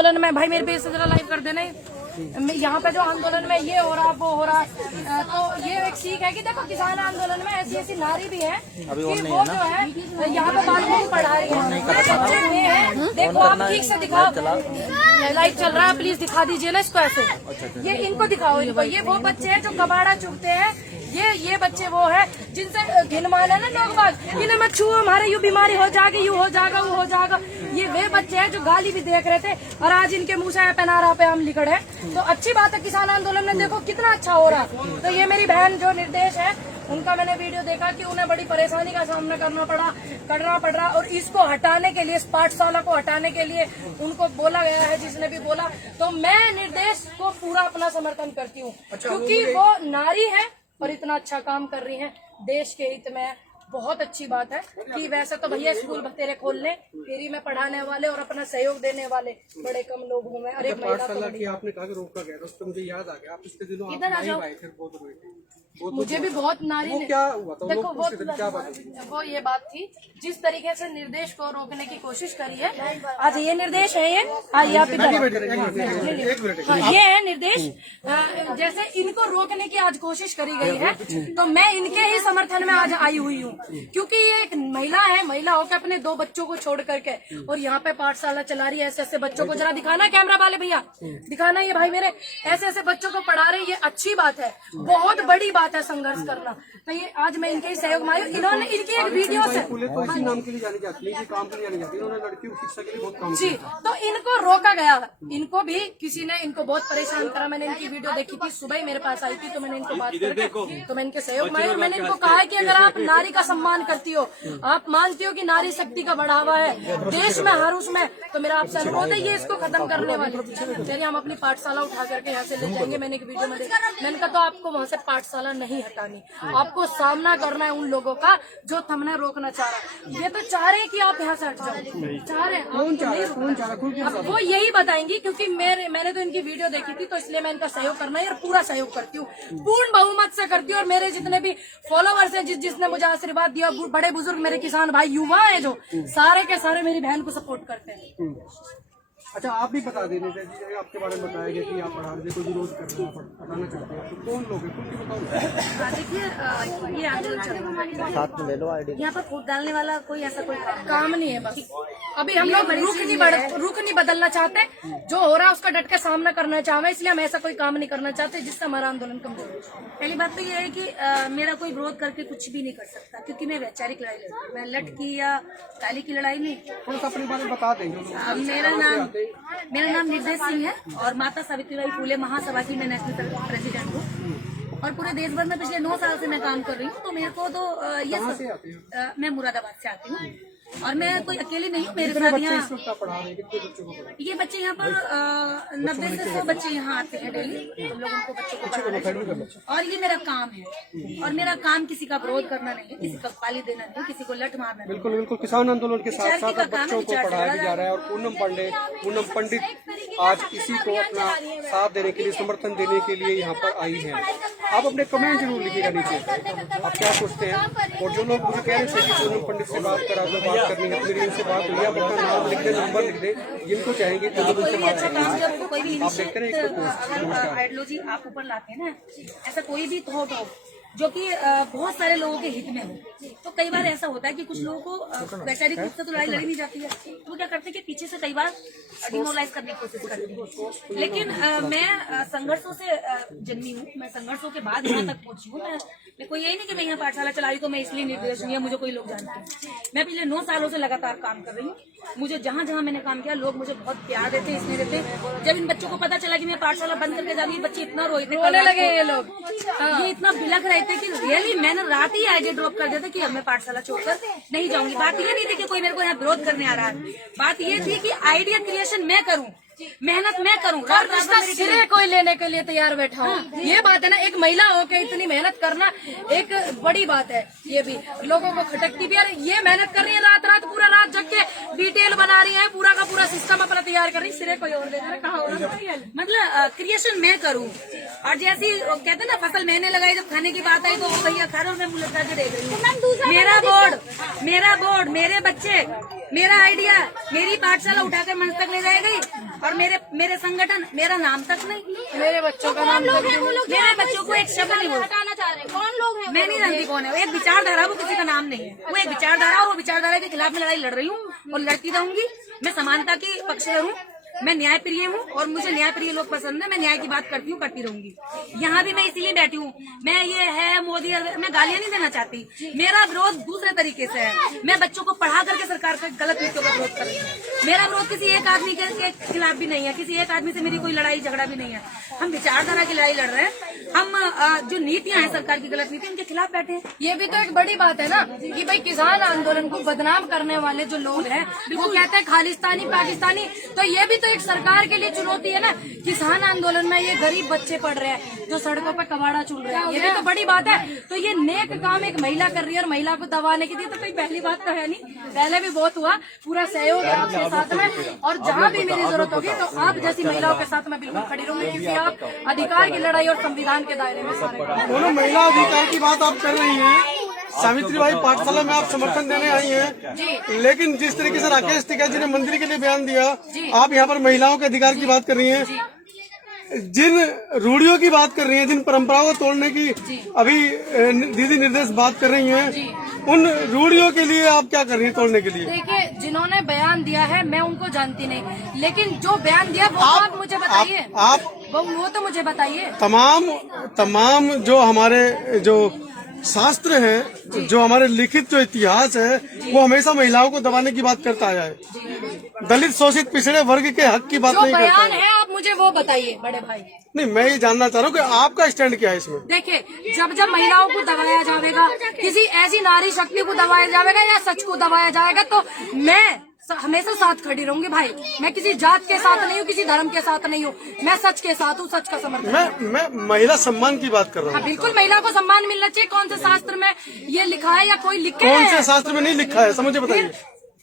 आंदोलन में भाई मेरे पेज से जरा लाइव कर देना। यहाँ पे जो आंदोलन में ये हो रहा वो हो रहा, तो ये एक सीख है कि देखो किसान आंदोलन में ऐसी ऐसी नारी भी है कि वो जो है यहाँ पे बात नहीं पढ़ा रही है। देखो आप ठीक से दिखाओ, लाइव चल रहा है, प्लीज दिखा दीजिए ना इसको ऐसे। ये इनको दिखाओ, इनको। ये वो बच्चे हैं जो कबाड़ा चुगते हैं, ये बच्चे वो है जिनसे घिन मान है ना लोग बाग, इन्हें मत छुओ, हमारे यू बीमारी हो जाएगी, यू हो जाएगा, वो हो जाएगा। ये वे बच्चे हैं जो गाली भी देख रहे थे और आज इनके मुंह से पहनारा पे हम लिखड़ है। तो अच्छी बात है, किसान आंदोलन में देखो कितना अच्छा हो रहा। तो ये मेरी बहन जो निर्देश है उनका मैंने वीडियो देखा कि उन्हें बड़ी परेशानी का सामना करना पड़ रहा और इसको हटाने के लिए, इस पाठशाला को हटाने के लिए उनको बोला गया है, जिसने भी बोला। तो मैं निर्देश को पूरा अपना समर्थन करती हूँ, क्योंकि वो नारी है और इतना अच्छा काम कर रही है देश के हित में। बहुत अच्छी बात है कि वैसे तो भैया स्कूल बतेरे खोलने, फ्री में पढ़ाने वाले और अपना सहयोग देने वाले बड़े कम लोग हूँ मैं। अरे पाठशाला की आपने कहा कि रोका गया, उस पर मुझे याद आ गया, आप पिछले दिनों इधर आ जाओ। मुझे भी बहुत नारी ने, क्या हुआ था? देखो वो ये बात थी, जिस तरीके से निर्देश को रोकने की कोशिश करी है। आज ये निर्देश है, ये आइए आप इधर, ये है निर्देश। जैसे इनको रोकने की आज कोशिश करी गई है, तो मैं इनके ही समर्थन में आज आई हुई हूँ, क्योंकि ये एक महिला है, महिला होकर अपने 2 बच्चों को छोड़ करके और यहाँ पे पाठशाला चला रही है। ऐसे ऐसे बच्चों को जरा दिखाना, कैमरा वाले भैया दिखाना, ये भाई मेरे ऐसे ऐसे बच्चों को पढ़ा रहे, ये अच्छी बात है, बहुत बड़ी बात है संघर्ष करना। तो ये आज मैं इनके ही सहयोग में आई हूँ। इन्होंने इनकी एक वीडियो से इसी नाम के लिए जानी जाती है, काम के लिए जानी जाती है, इन्होंने लड़कियों की शिक्षा के लिए बहुत काम जी। तो इनको रोका गया, इनको भी किसी ने इनको बहुत परेशान करा। मैंने इनकी वीडियो देखी थी, सुबह ही मेरे पास आई थी, तो मैंने इनको बात करके तो मैं इनके सहयोग में आई और मैंने इनको कहा है कि अगर आप नारी का सम्मान करती हो, आप मानती हो कि नारी शक्ति का बढ़ावा है देश में हर उसमें, तो मेरा आपसे अनुरोध है ये इसको खत्म करने वाले चलिए हम अपनी पाठशाला उठा करके यहाँ से ले जाएंगे। मैंने एक वीडियो में मैंने कहा तो आपको वहाँ से पाठशाला नहीं हटानी, आपको सामना करना है उन लोगों का जो हमने रोकना चाह रहा। ये तो चाह रहे हैं कि आप यहाँ से हट जाओ, चाह रहे हैं। अब वो यही बताएंगी, क्योंकि मैंने तो इनकी वीडियो देखी थी, तो इसलिए मैं इनका सहयोग करना है और पूरा सहयोग करती हूँ, पूर्ण बहुमत से करती हूँ। और मेरे जितने भी फॉलोवर्स हैं, जिसने मुझे आशीर्वाद दिया, बड़े बुजुर्ग मेरे किसान भाई युवा है जो सारे के सारे मेरी बहन को सपोर्ट करते हैं। अच्छा, आप भी बता देने चाहिए, आपके बारे में बताया गया कि आप पढ़ाने को विरोध पढ़ाना चाहते हैं, तो कौन लोग हैं, कुछ बताओ। देखिए ये आंदोलन चल रहा है, साथ में ले लो आईडी। यहाँ पर फूट डालने वाला कोई ऐसा कोई काम नहीं है। बस अभी हम लोग रुख नहीं बदलना चाहते, जो हो रहा है उसका डट के सामना करना चाहते, इसलिए हम ऐसा कोई काम नहीं करना चाहते जिससे हमारा आंदोलन कमजोर हो। पहली बात तो ये है कि मेरा कोई विरोध करके कुछ भी नहीं कर सकता, क्योंकि मैं वैचारिक लड़ाई लड़ती हूँ, मैं लट की या काली की लड़ाई नहीं। थोड़ा सा अपने बारे में बता देंगे। मेरा नाम निर्देश सिंह है और माता सावित्रीबाई फुले महासभा की मैं नेशनल प्रेसिडेंट हूँ और पूरे देश भर में पिछले 9 साल से मैं काम कर रही हूँ। तो मेरे को तो मैं मुरादाबाद से आती हूँ और मैं कोई अकेली नहीं हूँ, मेरे साथ यहाँ ये बच्चे यहाँ पर 90 से 100 बच्चे यहाँ आते हैं डेली, हम लोग उनको बच्चों को पढ़ाते हैं। और ये मेरा काम है और मेरा काम किसी का विरोध करना नहीं है, किसी का गाली देना नहीं, किसी को लट मारना नहीं। बिल्कुल बिल्कुल, किसान आंदोलन के साथ साथ बच्चों को पढ़ाया भी जा रहा है और पूनम पंडित आज इसी को अपना साथ देने के लिए, समर्थन देने के लिए यहाँ पर आई है। आप अपने कमेंट जरूर लिखिएगा नीचे, आप क्या सोचते हैं। और जो लोग मुझे कह रहे थे कि पूनम पंडित से बात करा दो, बात करनी है, मेरी इनसे बात हुई, आप अपना नाम लिख दे, नंबर लिख दे, जिनको चाहेंगे तो उनसे बात करेंगे। आप देखते रहे आइडियोलॉजी आप ऊपर लाते हैं ना, ऐसा कोई भी थॉट हो जो कि बहुत सारे लोगों के हित में हो, तो कई बार ऐसा होता है कि कुछ लोगों को वैचारिक रूप से तो लड़ाई लड़ी नहीं जाती है, तो वो क्या करते हैं कि पीछे से कई बार डिमोरलाइज करने की कोशिश करती है। लेकिन मैं संघर्षों से जन्मी हूँ, मैं संघर्षों के बाद यहाँ तक पहुंची हूँ। मैं कोई यही नहीं कि मैं यहाँ पाठशाला चला रही तो मैं इसलिए निर्देश हूँ या मुझे कोई लोग जानते हैं। मैं पिछले 9 सालों से लगातार काम कर रही हूँ। मुझे जहाँ जहाँ मैंने काम किया लोग मुझे बहुत प्यार देते, इसलिए देते। जब इन बच्चों को पता चला कि मैं पाठशाला बंद करके जा रही हूँ, बच्चे इतना रोने लगे, ये लोग ये इतना बिलख रहे थे कि रियली मैंने रात ही आईडी ड्रॉप कर दिया था कि अब मैं पाठशाला छोड़कर नहीं जाऊंगी। बात ये नहीं थी कि कोई मेरे को यहाँ विरोध करने आ रहा है, बात ये थी कि आइडिया क्रिएशन मैं करूँ, मेहनत मैं करूँ, सिरे कोई लेने के लिए तैयार बैठा हूँ। ये बात है ना, एक महिला होकर इतनी मेहनत करना एक बड़ी बात है। ये भी लोगों को खटकती भी, अरे ये मेहनत कर रही है रात पूरा रात जग के डिटेल बना रही है, पूरा का पूरा सिस्टम अपना तैयार कर रही, सिरे कोई और लेना कहाँ हो रहा। मतलब क्रिएशन मैं करूँ। और जैसी कहते हैं ना फसल मैंने लगाई, जब खाने की बात आई तो वो भैया खा रहे, मैं मुँह लगा के देख रही हूँ। मेरा बोर्ड, मेरे बच्चे, मेरा आइडिया, मेरी पाठशाला उठाकर मंच तक ले जाएगी। और मेरे संगठन, मेरा नाम तक नहीं, मेरे बच्चों का नाम मेरे बच्चों को एक शब्द नहीं बोलता। हटाना चाह रहे हैं, कौन लोग हैं? मैं नहीं जानती कौन है, वो एक विचारधारा, वो किसी का नाम नहीं है, वो एक विचारधारा, और वो विचारधारा के खिलाफ मैं लड़ाई लड़ रही हूँ और लड़ती रहूंगी। मैं समानता की पक्षधर हूँ, मैं न्याय प्रिय हूँ और मुझे न्याय प्रिय लोग पसंद है। मैं न्याय की बात करती हूँ, करती रहूंगी। यहाँ भी मैं इसीलिए बैठी हूँ। मैं ये है मोदी, मैं गालियाँ नहीं देना चाहती, मेरा विरोध दूसरे तरीके से है। मैं बच्चों को पढ़ा करके सरकार का गलत नीतियों का विरोध कर रही हूँ। मेरा विरोध किसी एक आदमी के खिलाफ भी नहीं है, किसी एक आदमी से मेरी कोई लड़ाई झगड़ा भी नहीं है। हम विचारधारा की लड़ाई लड़ रहे हैं। हम जो नीतियाँ हैं सरकार की गलत नीति, उनके खिलाफ बैठे हैं। ये भी तो एक बड़ी बात है ना कि भाई किसान आंदोलन को बदनाम करने वाले जो लोग हैं वो कहते हैं खालिस्तानी पाकिस्तानी, तो ये भी तो एक सरकार के लिए चुनौती है ना। किसान आंदोलन में ये गरीब बच्चे पढ़ रहे हैं जो सड़कों पर कबाड़ा चुन रहे हैं, ये भी तो बड़ी बात है। तो ये नेक काम एक महिला कर रही है और महिला को दबाने के लिए तो कोई पहली बात तो है नहीं, पहले भी बहुत हुआ। पूरा सहयोग है आपके साथ में, और जहाँ भी मेरी जरूरत होगी तो आप जैसी महिलाओं के साथ मैं बिल्कुल खड़ी रहूंगी, क्योंकि आप अधिकार की लड़ाई और संविधान के दायरे में सारे दोनों महिला अधिकार की बात आप कर रही हैं, सावित्रीबाई पाठशाला में आप समर्थन देने आई हैं, लेकिन जिस तरीके से राकेश टिकैत जी ने मंदिर के लिए बयान दिया, आप यहाँ पर महिलाओं के अधिकार की बात कर रही हैं, जिन रूढ़ियों की बात कर रही हैं, जिन परंपराओं को तोड़ने की अभी दीदी निर्देश बात कर रही हैं, उन रूढ़ियों के लिए आप क्या कर रही हैं तोड़ने के लिए? देखिए, जिन्होंने बयान दिया है मैं उनको जानती नहीं, लेकिन जो बयान दिया वो आप मुझे बताइए, आप वो तो मुझे बताइए। तमाम जो हमारे जो शास्त्र है, जो हमारे लिखित जो इतिहास है, वो हमेशा महिलाओं को दबाने की बात करता आया है, दलित शोषित पिछड़े वर्ग के हक की बात जो नहीं करता बयान है आप मुझे वो बताइए बड़े भाई। नहीं, मैं ये जानना चाह रहा हूँ कि आपका स्टैंड क्या है इसमें? देखिए, जब महिलाओं को दबाया जाएगा, किसी ऐसी नारी शक्ति को दबाया जाएगा या सच को दबाया जाएगा, तो मैं हमेशा साथ खड़ी रहूंगी भाई। मैं किसी जात के साथ नहीं हूँ, किसी धर्म के साथ नहीं हूँ, मैं सच के साथ हूँ, सच का समर्थन। मैं महिला सम्मान की बात कर रहा हूँ। बिल्कुल, महिला को सम्मान मिलना चाहिए। कौन से शास्त्र में ये लिखा है या कोई लिखे कौन से शास्त्र में नहीं लिखा है, समझे बताइए।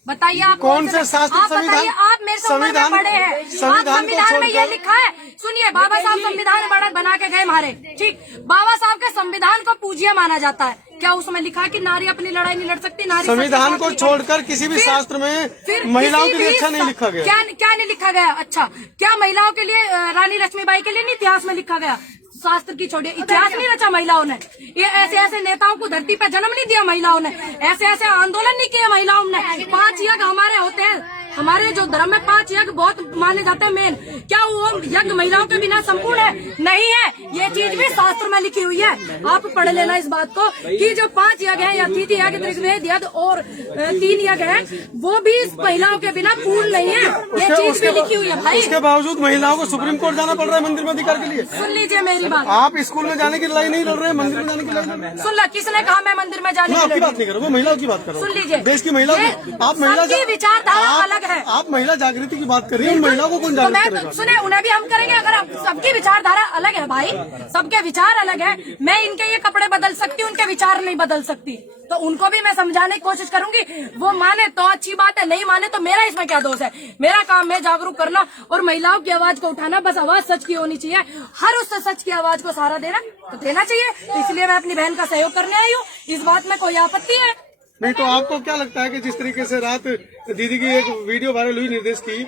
बताइए आप कौन से शास्त्र? आप बताइए, आप मेरे से उम्र में पढ़े हैं, संविधान में ये लिखा है। सुनिए, बाबा साहब संविधान बना के गए हमारे, ठीक, बाबा साहब के संविधान को पूज्य माना जाता है। क्या उसमें लिखा है कि नारी अपनी लड़ाई नहीं लड़ सकती? नारी संविधान को छोड़कर किसी भी शास्त्र में महिलाओं के लिए अच्छा नहीं लिखा गया। क्या नहीं लिखा गया? अच्छा, क्या महिलाओं के लिए, रानी लक्ष्मीबाई के लिए नहीं इतिहास में लिखा गया? शास्त्र की छोड़िए, इतिहास नहीं रचा महिलाओं ने। ये ऐसे ऐसे नेताओं को धरती पर जन्म नहीं दिया महिलाओं ने, ऐसे ऐसे आंदोलन नहीं किए महिलाओं ने। 5 यज्ञ हमारे होते हैं, हमारे जो धर्म में 5 यज्ञ बहुत माने जाते हैं मेन। क्या वो यज्ञ महिलाओं के बिना संपूर्ण है? नहीं है। ये चीज भी शास्त्र में लिखी हुई है, आप पढ़ लेना इस बात को, कि जो 5 यज्ञ है, अतिथि यज्ञ, ऋग्वेद यज्ञ और 3 यज्ञ है, वो भी महिलाओं के बिना पूर्ण नहीं है। ये चीज भी लिखी हुई है भाई। उसके बावजूद महिलाओं को सुप्रीम कोर्ट जाना पड़ रहा है मंदिर में अधिकार के लिए। सुन लीजिए मेरी बात, आप स्कूल में जाने की लड़ाई नहीं लड़ रहे हैं, मंदिर में जाने की लड़ाई लड़ रहे हैं। सुन ला, किसने कहा मैं मंदिर में जाने मैं की आपकी बात नहीं कर रहा हूँ, महिलाओं की बात कर रहा हूँ। सुन लीजिए, देश की महिला, आप महिला विचारधारा अलग है। आप महिला जागृति की बात कर रही है, महिलाओं को कौन जागृत करेगा? सुने, उन्हें भी हम करेंगे। अगर सबकी विचारधारा अलग है भाई, सबके विचार अलग है। मैं इनके ये कपड़े बदल सकती हूँ, उनके विचार नहीं बदल सकती, तो उनको भी मैं समझाने की कोशिश करूंगी। वो माने तो अच्छी बात है, नहीं माने तो मेरा इसमें क्या दोष है? मेरा काम है जागरूक करना और महिलाओं की आवाज को उठाना। बस आवाज सच की होनी चाहिए, हर उस सच की आवाज को सहारा देना तो देना चाहिए। तो इसलिए मैं अपनी बहन का सहयोग करने आई हूँ, इस बात में कोई आपत्ति है नहीं। तो आपको क्या लगता है कि जिस तरीके से रात दीदी की एक वीडियो वायरल हुई निर्देश की,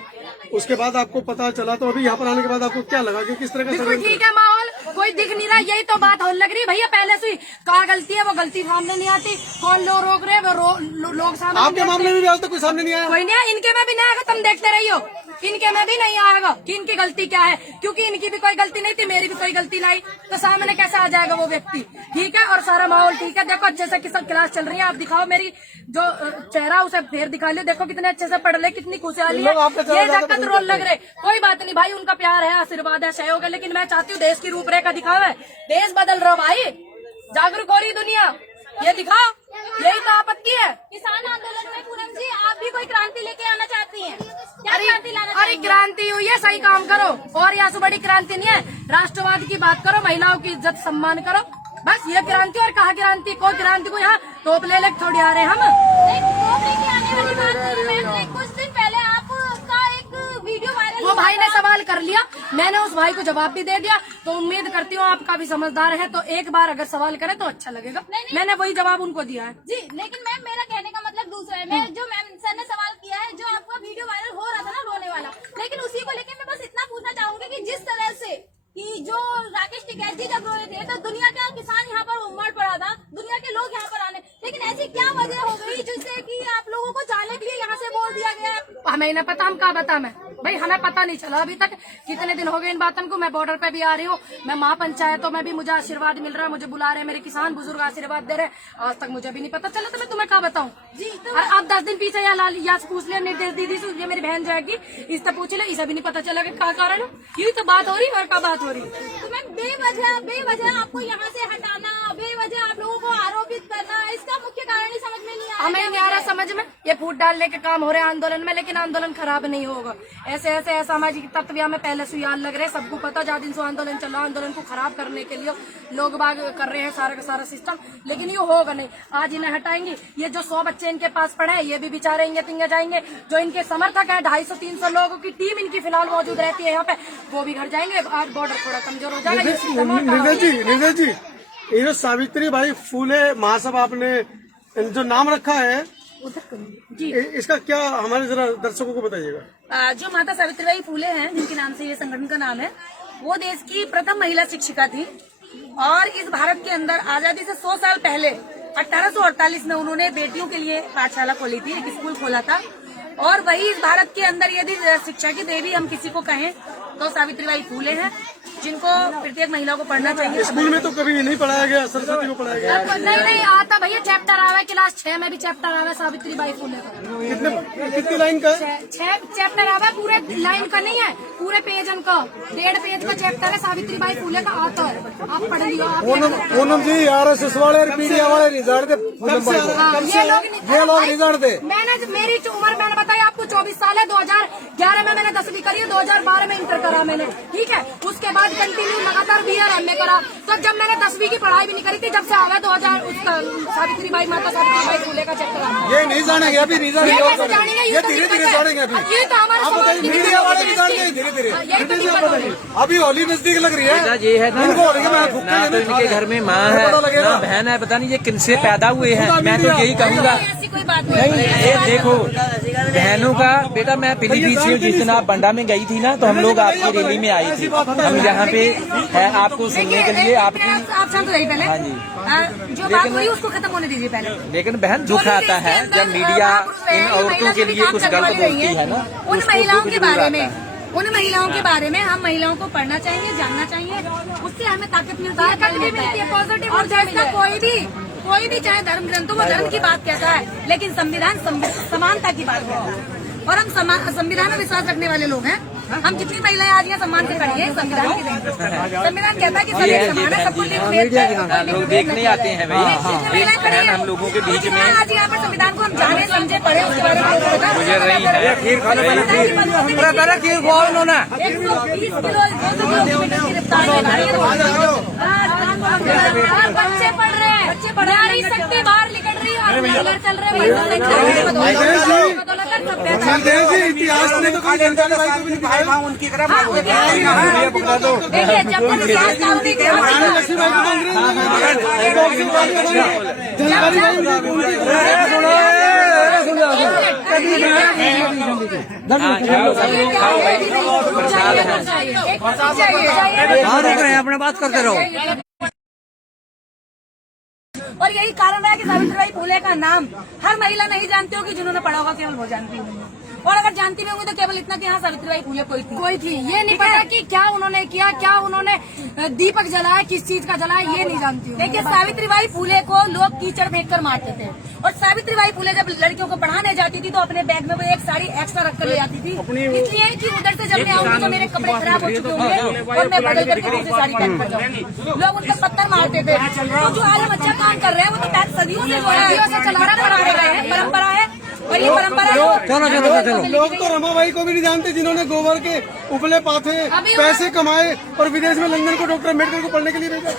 उसके बाद आपको पता चला, तो अभी यहाँ पर आने के बाद आपको क्या लगा कि किस तरह का? बिल्कुल ठीक है माहौल, कोई दिख नहीं रहा, यही तो बात हो लग रही भैया। पहले से कहाँ गलती है, वो गलती सामने नहीं आती। कौन लोग रोक रहे, वो लोग सामने। आपके मामले में भी आज तक कोई सामने नहीं आया? कोई नहीं आया, इनके में भी नहीं आएगा, तुम देखते रहियो। इनके में भी नहीं आएगा कि इनकी गलती क्या है, क्योंकि इनकी भी कोई गलती नहीं थी, मेरी भी कोई गलती नहीं, तो सामने कैसे आ जाएगा वो व्यक्ति? ठीक है, और सारा माहौल ठीक है। देखो अच्छे से किस क्लास चल रही है, आप दिखाओ मेरी जो चेहरा, उसे फिर दिखा लियो। देखो कितने अच्छे से पढ़ ले, कितनी खुशहाली है, ये जगत रोल लग रहे। कोई बात नहीं भाई, उनका प्यार है, आशीर्वाद है, सहयोग है, लेकिन मैं चाहती हूँ देश की रूपरेखा दिखावे। देश बदल रहा भाई, जागरूक हो रही दुनिया, ये दिखाओ, यही तो आपत्ति है। किसान आंदोलन में पूनम जी आप भी कोई क्रांति लेके आना चाहती हैं? क्या क्रांति लाना अरे क्रांति हुई है, सही काम करो, और यहाँ से बड़ी क्रांति नहीं है। राष्ट्रवाद की बात करो, महिलाओं की इज्जत सम्मान करो, बस ये क्रांति। और कहा क्रांति, कोई क्रांति को यहाँ तोप ले थोड़ी आ रहे हम। आने वाली बात नहीं है। कुछ दिन पहले आपका एक वीडियो वायरल, वो भाई ने सवाल कर लिया, मैंने उस भाई को जवाब भी दे दिया, तो उम्मीद करती हूँ आप काफी समझदार है, तो एक बार अगर सवाल करे तो अच्छा लगेगा। मैंने वही जवाब उनको दिया है जी। लेकिन मैम, मेरा कहने का मतलब दूसरा है। मैं जो मैम सर ने सवाल किया है, जो आपका वीडियो वायरल हो रहा था ना रोने वाला, लेकिन उसी को लेकर मैं बस इतना पूछना चाहूंगी कि जिस तरह से कि जो राकेश टिकैत जी जब रोए थे तो दुनिया का किसान यहाँ पर उमड़ पड़ा था, दुनिया के लोग यहाँ पर आने, लेकिन ऐसी क्या वजह हो गई जिससे कि आप लोगों को जाने के लिए यहाँ से बोल दिया गया? हमें नहीं पता, हम क्या बता मैं भाई, हमें पता नहीं चला अभी तक। कितने दिन हो गए इन बातों को। मैं बॉर्डर पे भी आ रही हूँ, मैं माँ पंचायतों में भी मुझे आशीर्वाद मिल रहा है, मुझे बुला रहे हैं, मेरे किसान बुजुर्ग आशीर्वाद दे रहे हैं। आज तक मुझे भी नहीं पता चला, तो मैं तुम्हें क्या बताऊँ जी। अब 10 दिन पीछे या पूछ लिया निर्देश दीदी से, ये मेरी बहन जाएगी, इससे पूछ ले, इसे भी नहीं पता चला कि क्या कारण है। यही तो बात हो रही और क्या बात हो रही। तो मैम बेवजह आपको यहाँ से हटाना, बेवजह आप लोगों को आरोपित करना, इसका मुख्य कारण ही समझ में नहीं आ रहा। हमें नहीं आ रहा समझ में। ये फूट डालने के काम हो रहे हैं आंदोलन में, लेकिन आंदोलन खराब नहीं होगा। ऐसे असामाजिक तत्व हमें पहले से याद लग रहे हैं, सबको पता। जहाँ दिन से आंदोलन चल रहा, आंदोलन को खराब करने के लिए लोग बाग कर रहे हैं सारा का सारा सिस्टम, लेकिन ये होगा नहीं। आज इन्हें हटाएंगे, ये जो 100 बच्चे इनके पास पड़े हैं, ये भी बेचारे इंगे तिंगे जाएंगे। जो इनके समर्थक है, 250-300 लोगों की टीम इनकी फिलहाल मौजूद रहती है यहाँ पे, वो भी घर जाएंगे। आज बॉर्डर थोड़ा कमजोर हो जाएगा। निर्देश जी, ये जो सावित्री बाई फूले महासभा आपने जो नाम रखा है जी, इसका क्या हमारे जरा दर्शकों को बताइएगा। जो माता सावित्रीबाई फूले हैं, जिनके नाम से ये संगठन का नाम है, वो देश की प्रथम महिला शिक्षिका थी और इस भारत के अंदर आजादी से 100 साल पहले 1848 में उन्होंने बेटियों के लिए पाठशाला खोली थी, एक स्कूल खोला था। और वही इस भारत के अंदर यदि शिक्षा की देवी हम किसी को कहें तो सावित्रीबाई फूले हैं, जिनको प्रत्येक महिला को पढ़ना चाहिए। स्कूल में तो कभी नहीं पढ़ाया गया, सरस्वती को पढ़ाया गया। नहीं आता भैया, चैप्टर आवा है, क्लास 6 में भी चैप्टर आवा है सावित्रीबाई फूले का। कितनी लाइन का है? 6 चैप्टर आवा है, पूरे लाइन का नहीं है, पूरे पेजन का 1.5 पेज का चैप्टर है सावित्रीबाई फूले का आता है। आप पढ़ लियो। पूनम जी, RSS वाले मीडिया वाले रिजल्ट दे, ये लोग रिजल्ट दे। मैंने मेरी उम्र मैंने बताया आपको 24 साल है। 2011 में मैंने 10वीं करी है, 2012 में इंटर करा मैंने, ठीक है। उसके बाद कंटिन्यू लगातार BA MA करा। तो जब मैंने 10वीं की पढ़ाई भी नहीं करी थी, जब से आवा 2000 उसका सावित्रीबाई माता सावित्रीबाई फूले का चैप्टर। ये नहीं जानेंगे अभी, रिजल्ट ये कैसे जानेंगे? ये धीरे-धीरे जानेंगे अभी। ये तो हमारे मीडिया वाले भी जान गए धीरे-धीरे। अभी होली नजदीक लग रही है, ये है ना, इनको होली के मैं ना तो इनके घर में माँ है ना बहन है, पता नहीं ये किनसे पैदा हुए हैं। मैं तो यही कहूँगा, ऐसी कोई बात नहीं। ये देखो बहनों का बेटा, मैं पीलीभीत से जिस दिन आप बंडा में गई थी ना, तो हम लोग आपकी रैली में आए थे। हम यहाँ पे है आपको सुनने के लिए। आपकी आप शांत रहिए पहले। हाँ जी, जो बात हुई उसको खत्म होने दीजिए पहले। लेकिन बहन दुख आता है जब मीडिया इन औरतों के लिए कुछ गलत बोलती है ना, उन महिलाओं के बारे में, उन महिलाओं के बारे में हम महिलाओं को पढ़ना चाहिए, जानना चाहिए, उससे हमें ताकत मिलती है, पॉजिटिव। और जैसा कोई भी चाहे धर्म ग्रंथों में धर्म की बात कहता है, लेकिन संविधान समानता की बात कहता है। और हम संविधान में विश्वास रखने वाले लोग हैं। हम जितनी महिलाएं आज यहाँ सम्मान से खड़ी है, संविधान की देन। संविधान कहता है कि सभी समान है, सबको लोग देखने आते हैं भाई, बहन हम लोगों के बीच में आज यहाँ पर संविधान को हम जाने समझे पढ़े, उसके बारे में गुजर रही है। खीर खाने वाली खीर 120 किलो 200 किलोमीटर की रफ्तार। बच्चे पढ़ रहे हैं, बच्चे पढ़ रही सकते, बाहर निकल रही है, चल रहे हैं। इतिहास में तो कोई जानकारी भाई को भी नहीं दिखाया। उनकी तरफ देखिए, जब तक विकास काम नहीं किया, अपने बात करते रहो। और यही कारण है कि सावित्रीबाई फूले का नाम हर महिला नहीं जानती होगी, जिन्होंने पढ़ा होगा केवल वो जानती होंगी। और अगर जानती भी होंगी तो केवल इतना कि हाँ सावित्रीबाई फूले कोई थी। ये नहीं पता कि क्या उन्होंने किया, क्या उन्होंने दीपक जलाया, किस चीज का जलाया, ये नहीं जानती हूँ। देखिए, सावित्रीबाई फूले को लोग कीचड़ फेंक कर मारते थे, और सावित्रीबाई फूले जब लड़कियों को पढ़ाने जाती थी तो अपने बैग में वो एक साड़ी एक्स्ट्रा रख कर ले आती थी, इसलिए कि उधर से जब मैं आऊंगी तो मेरे कपड़े खराब हो चुके होंगे और मैं बदल करके दूसरी साड़ी पहन कर जाऊंगी। लोग उन पर पत्थर मारते थे। तो जो आज हम अच्छा काम कर रहे हैं वो तो सदियों से चला रहा है, परंपरा है। और ये परंपरा लोग तो रमाबाई को भी नहीं जानते, जिन्होंने गोबर के उपले पाथे पैसे कमाए और विदेश में लंदन को डॉक्टर अम्बेडकर को पढ़ने के लिए भेजा।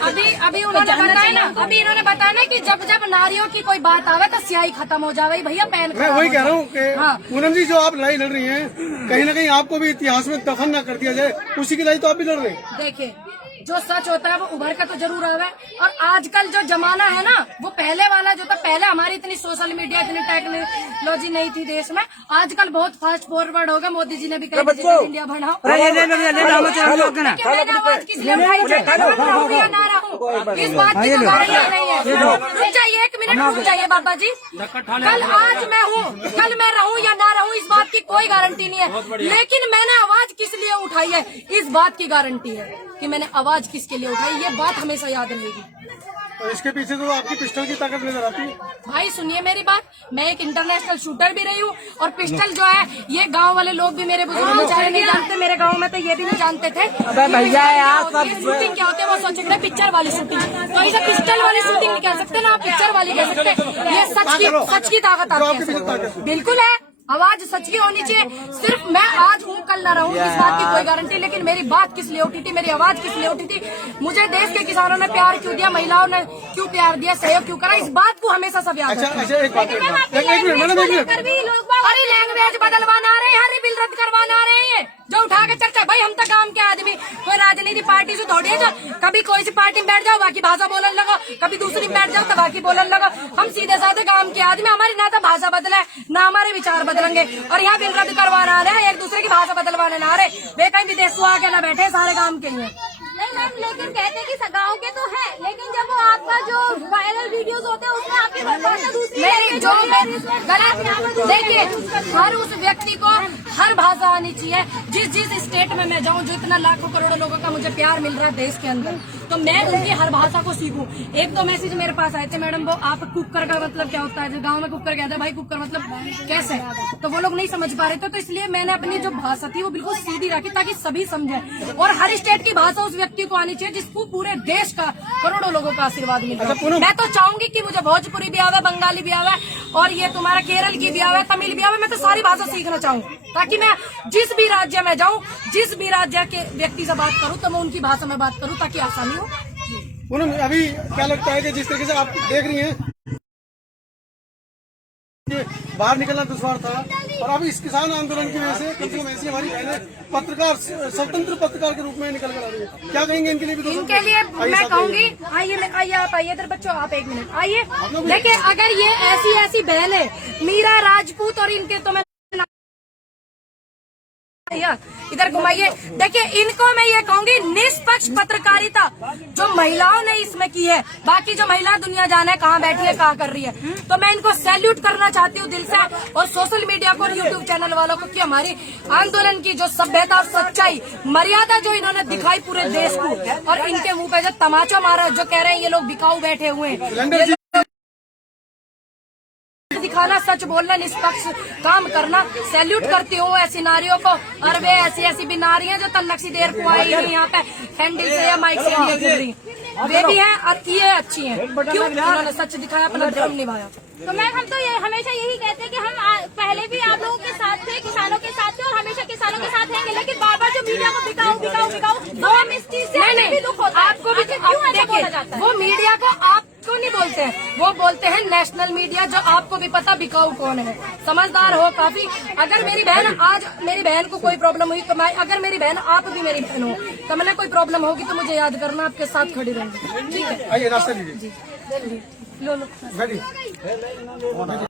अभी उन्होंने बताया ना, अभी इन्होंने बताया ना कि जब जब नारियों की कोई बात आवे तो स्याही खत्म हो जावे भैया, पेन। मैं वही कह रहा हूँ कि पूनम जी, जो आप लड़ाई लड़ रही हैं, कहीं ना कहीं आपको भी इतिहास में दफन न कर दिया जाए, उसी की लड़ाई तो आप भी लड़ रहे हैं। देखिए, जो सच होता है वो उभर कर तो जरूर आवे। और आजकल जो जमाना है ना, वो पहले वाला जो था, पहले हमारी इतनी सोशल मीडिया, इतनी टेक्नोलॉजी नहीं थी देश में। आजकल बहुत फास्ट फॉरवर्ड हो गया। मोदी जी ने भी कहा डिजिटल इंडिया बढ़ाओ। मैंने आवाज किस लिए उठाई है? रहूं या ना रहूं, इस बात की तो गारंटी नहीं है। रुक जाइए, 1 मिनट रुक जाइए बाबा जी। कल आज मैं हूँ, कल मैं रहूं या ना रहूं, इस बात की कोई गारंटी नहीं है। लेकिन मैंने आवाज किस लिए उठाई है, इस बात की गारंटी है कि मैंने आवाज किसके लिए उठाई। ये बात हमेशा याद रहेगी। तो इसके पीछे तो आपकी पिस्टल की ताकत नजर आती है। भाई सुनिए मेरी बात, मैं एक इंटरनेशनल शूटर भी रही हूँ। और पिस्टल जो है, ये गांव वाले लोग भी, मेरे बुजुर्ग बेचारे नहीं जानते। मेरे गांव में तो ये भी नहीं जानते थे भैया यार, ये शूटिंग क्या होती है। वो सोच रहे पिक्चर वाली शूटिंग, तो इसे पिस्टल वाली शूटिंग नहीं कह सकते ना, पिक्चर वाली कह सकते। ये सच की ताकत आती है। बिल्कुल है, आवाज सच की होनी चाहिए। सिर्फ मैं आज हूँ कल ना रहूँ, इस बात की कोई गारंटी। लेकिन मेरी बात किस लिए उठी थी, मेरी आवाज किस लिए उठी थी, मुझे देश के किसानों ने प्यार क्यों दिया, महिलाओं ने क्यों प्यार दिया, सहयोग क्यों करा, इस बात को हमेशा सब याद रखें। अच्छा एक बात, एक मिनट, अरे लैंग्वेज बदलवाना आ रहे हैं, हरी बिल रद्द करवाना आ रहे हैं, जो उठा के चर्चा। भाई हम तो काम के आदमी, कोई राजनीति पार्टी से थोड़ी है जो कभी कोई सी पार्टी में बैठ जाओ बाकी भाषा बोलने लगो, कभी दूसरी में बैठ जाओ तो बाकी बोलने लगो। हम सीधे साधे काम के आदमी, हमारी ना तो भाषा बदले ना हमारे विचार बदलेंगे। और यहाँ बिल रद्द करवाना आ रहे हैं, एक दूसरे की भाषा बदलवाने ना आ रहे। वे कहीं विदेश में आके ना बैठे, सारे काम के लिए। नहीं मैम, लेकिन कहते हैं कि गाँव के तो है, लेकिन जब वो आपका जो वायरल वीडियोस होते हैं उसमें आपकी भाषा दूसरी मेरी जो गलत, देखिए हर उस व्यक्ति को हर भाषा आनी चाहिए। जिस स्टेट में मैं जाऊं, जो इतना लाखों करोड़ों लोगों का मुझे प्यार मिल रहा है देश के अंदर, तो मैं उनकी हर भाषा को सीखूं। एक तो मैसेज मेरे पास आए थे, मैडम वो आप कुकर का मतलब क्या होता है, जो गांव में कुकर कहते हैं, भाई कुकर मतलब कैसे, तो वो लोग नहीं समझ पा रहे थे। तो इसलिए मैंने अपनी जो भाषा थी वो बिल्कुल सीधी रखी ताकि सभी समझे। और हर स्टेट की भाषा उस व्यक्ति को आनी चाहिए जिसको पूरे देश का करोड़ों लोगों का आशीर्वाद मिल रहा है। मैं तो चाहूंगी कि मुझे भोजपुरी भी आवे, बंगाली भी आवे, और ये तुम्हारा केरल की भी आवे, तमिल भी आवे। मैं तो सारी भाषा सीखना चाहूँ ताकि मैं जिस भी राज्य में जाऊँ, जिस भी राज्य के व्यक्ति से बात करूँ तो मैं उनकी भाषा में बात करूँ ताकि आसानी हो। पूनम, अभी क्या लगता है कि जिस तरीके से आप देख रही हैं कि बाहर निकलना दुश्वार था, और अब इस किसान आंदोलन की वजह से कम से कम ऐसी हमारी बहनें पत्रकार, स्वतंत्र पत्रकार के रूप में निकल कर आ रही है, क्या कहेंगे इनके लिए भी? इनके लिए मैं कहूंगी, आइए आप आइए इधर बच्चों, आप 1 मिनट आइए। देखिए अगर ये ऐसी बहन है, मीरा राजपूत और इनके, तो मैं इधर घुमाइए। देखिए इनको मैं ये कहूंगी, निष्पक्ष पत्रकारिता जो महिलाओं ने इसमें की है, बाकी जो महिला दुनिया जाने कहाँ बैठी है, कहाँ कर रही है, तो मैं इनको सैल्यूट करना चाहती हूँ दिल से। और सोशल मीडिया को और यूट्यूब चैनल वालों को कि हमारी आंदोलन की जो सभ्यता और सच्चाई, मर्यादा जो इन्होंने दिखाई पूरे देश को, और इनके मुंह पे जो तमाचा मारा, जो कह रहे हैं ये लोग बिकाऊ बैठे हुए हैं, दिखाना, सच बोलना, निष्पक्ष काम करना, सैल्यूट करती हूँ ऐसी नारियों को। और वे ऐसी भी नारी हैं जो तन्नक्सी देर को आई हुई यहाँ पे हैंडल से या माइक से नहीं गिर रही, वे भी हैं और ये अच्छी हैं। क्यों? उन्होंने सच दिखाया, अपना धर्म निभाया। तो मैम हम तो ये हमेशा यही कहते हैं कि हम पहले भी आप लोगों के साथ थे, किसानों के साथ थे, और हमेशा किसानों के साथ रहेंगे। लेकिन बार बार जो मीडिया को बिकाऊ, वो हम इस चीज से नहीं, भी दुख होता है। आपको भी क्यों ऐसा बोला जाता है? वो मीडिया को आप क्यों नहीं बोलते हैं, वो बोलते हैं नेशनल मीडिया, जो आपको भी पता बिकाऊ कौन है। समझदार हो काफी। अगर मेरी बहन, आज मेरी बहन को कोई प्रॉब्लम हुई तो मैं, अगर मेरी बहन, आप भी मेरी बहन हो, तो मैंने कोई प्रॉब्लम होगी तो मुझे याद करना, आपके साथ खड़ी रहूंगी। ठीक है, आइए रास्ते लीजिए, लो।